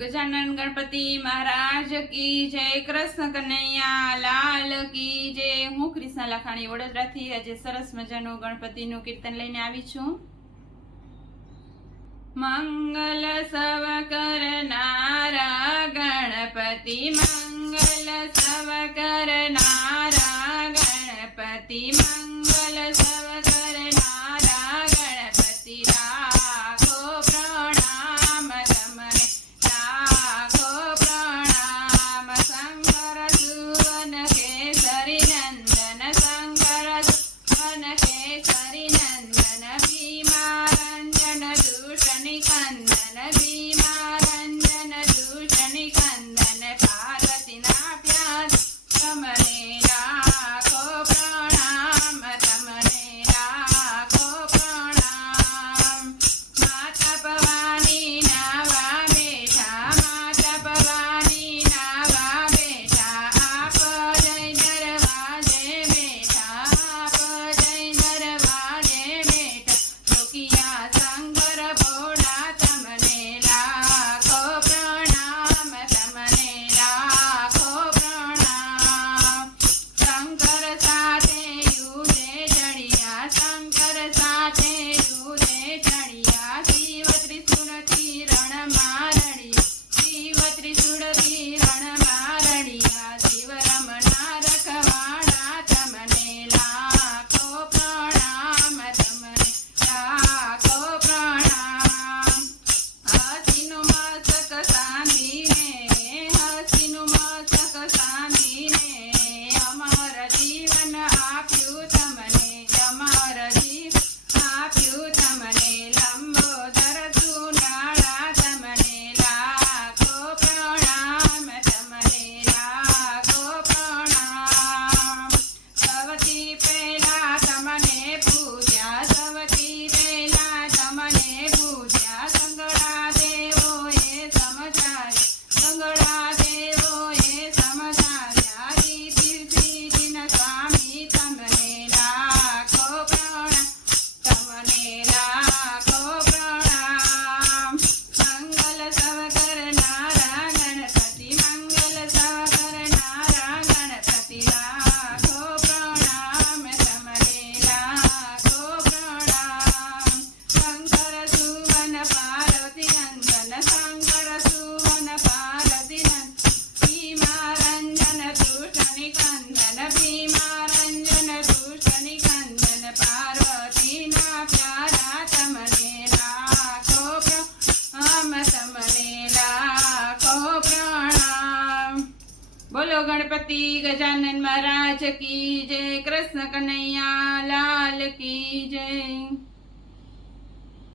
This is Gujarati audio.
ગજાનન ગણપતિ મહારાજ કી જય, કૃષ્ણ કનૈયા, લાલ કી જય. હું કૃષ્ણ લખાણી વડોદરાથી આજે સરસ મજાનું ગણપતિનું કીર્તન લઈને આવી છું. મંગલ સવ કરનારા ગણપતિ, મંગલ સવ કરનારા ગણપતિ ગણપતિ ગજાનન મહારાજ કી જય કૃષ્ણ કનૈયા લાલ કી જય.